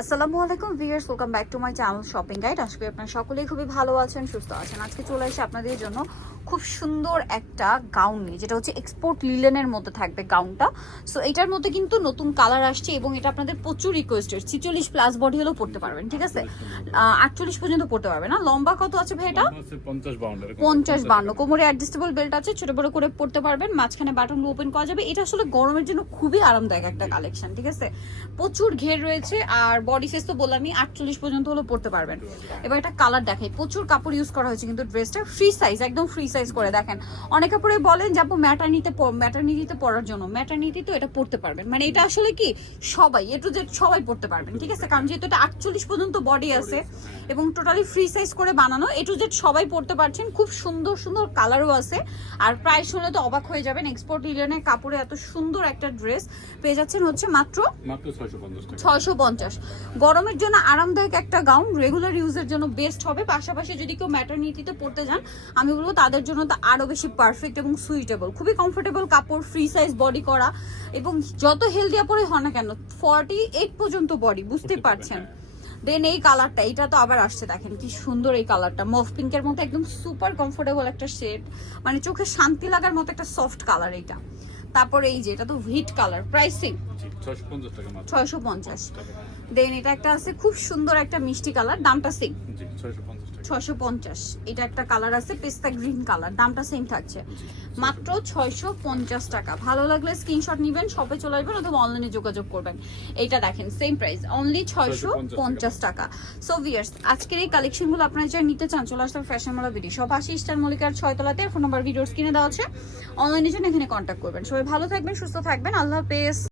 আসসালামু আলাইকুম viewers welcome back to my channel shopping guide আজকে আপনারা সকলেই খুবই ভালো আছেন সুস্থ আছেন। আজকে চলে এসে আপনাদের জন্য খুব সুন্দর একটা গাউন নিয়ে যেটা হচ্ছে এক্সপোর্ট লিলেনের মধ্যে থাকবে গাউনটা সো এটার মধ্যে কিন্তু নতুন কালার আসছে এবং এটা আপনাদের প্রচুর রিকোয়েস্টেড ছিচল্লিশ প্লাস বডি হলেও পড়তে পারবেন ঠিক আছে? আটচল্লিশ পর্যন্ত পড়তে পারবে না? লম্বা কত আছে ভাই এটা? পঞ্চাশ বান্ন কোমরে অ্যাডজাস্টেবল বেল্ট আছে ছোট বড় করে পড়তে পারবেন। মাঝখানে বাটন ওপেন করা যাবে। এটা আসলে গরমের জন্য খুবই আরামদায়ক একটা কালেকশন ঠিক আছে? প্রচুর ঘের রয়েছে আর বডি সাইজ তো বললামই আটচল্লিশ পর্যন্ত হলো পড়তে পারবেন। এবার একটা কালার দেখাই। প্রচুর কাপড় ইউজ করা হয়েছে কিন্তু ড্রেসটা ফ্রি সাইজ একদম ফ্রি সাইজ করে দেখেন। অনেক কাপড়ে বলেন যে আপু ম্যাটারনিতে ম্যাটারনিটিতে পরার জন্য। ম্যাটারনিটি তো এটা পড়তে পারবেন। মানে এটা আসলে কি? সবাই এ টু জেড সবাই পড়তে পারবেন ঠিক আছে? কারণ যেহেতু এটা আটচল্লিশ পর্যন্ত বডি আছে এবং টোটালি ফ্রি সাইজ করে বানানো এ টু জেড সবাই পড়তে পারছেন। খুব সুন্দর সুন্দর কালারও আছে। আর প্রায় শুনলে তো অবাক হয়ে যাবেন এক্সপোর্ট ইলিয়নের কাপড়ে এত সুন্দর একটা ড্রেস পেয়ে যাচ্ছেন হচ্ছে মাত্র ছয়শো পঞ্চাশ। গরমের জন্য আরামদায়ক একটা গাউন রেগুলার ইউজের জন্য বেস্ট হবে। পাশাপাশি যদি কেউ ম্যাটারনিটিতে পড়তে যান, আমি বলব তাদের জন্য তো আরও বেশি পারফেক্ট এবং সুইটেবল খুবই কমফোর্টেবল কাপড় ফ্রি সাইজ বডি করা এবং যত হেলদি পরে হয় না কেন ফর্টি এইট পর্যন্ত বডি বুঝতে পারছেন? দেন এই কালারটা এটা তো আবার আসছে, দেখেন কি সুন্দর এই কালারটা মফ পিঙ্কের মতো একদম সুপার কমফোর্টেবল একটা শেড মানে চোখে শান্তি লাগার মতো একটা সফট কালার এটা তারপর এই যে এটা তো হিট কালার প্রাইসিং ছয়শো পঞ্চাশ। দেন এটা একটা আছে খুব সুন্দর একটা মিষ্টি কালার দামটা সেম ছয়শো পঞ্চাশ। এটা একটা কালার আছে পেস্তা গ্রিন কালার দামটা সেম থাকছে। মাত্র ছয়শো পঞ্চাশ টাকা। ভালো লাগলে স্ক্রিনশট নিবেন শপে চলে আসবেন অথবা অনলাইনে যোগাযোগ করবেন। এইটা দেখেন সেম প্রাইস অনলি ছয়শো পঞ্চাশ টাকা সো ভিয়ার্স আজকের এই কালেকশনগুলো আপনারা যারা নিতে চান চলে আসতে ফ্যাশন মালা বিডি সব আশি স্টার মল্লিকার ছয়তলাতে ফোন নাম্বার ভিডিওস কিনে দেওয়া আছে অনলাইনে জন্য এখানে কন্ট্যাক্ট করবেন। সবাই ভালো থাকবেন সুস্থ থাকবেন। আল্লাহ হাফেজ।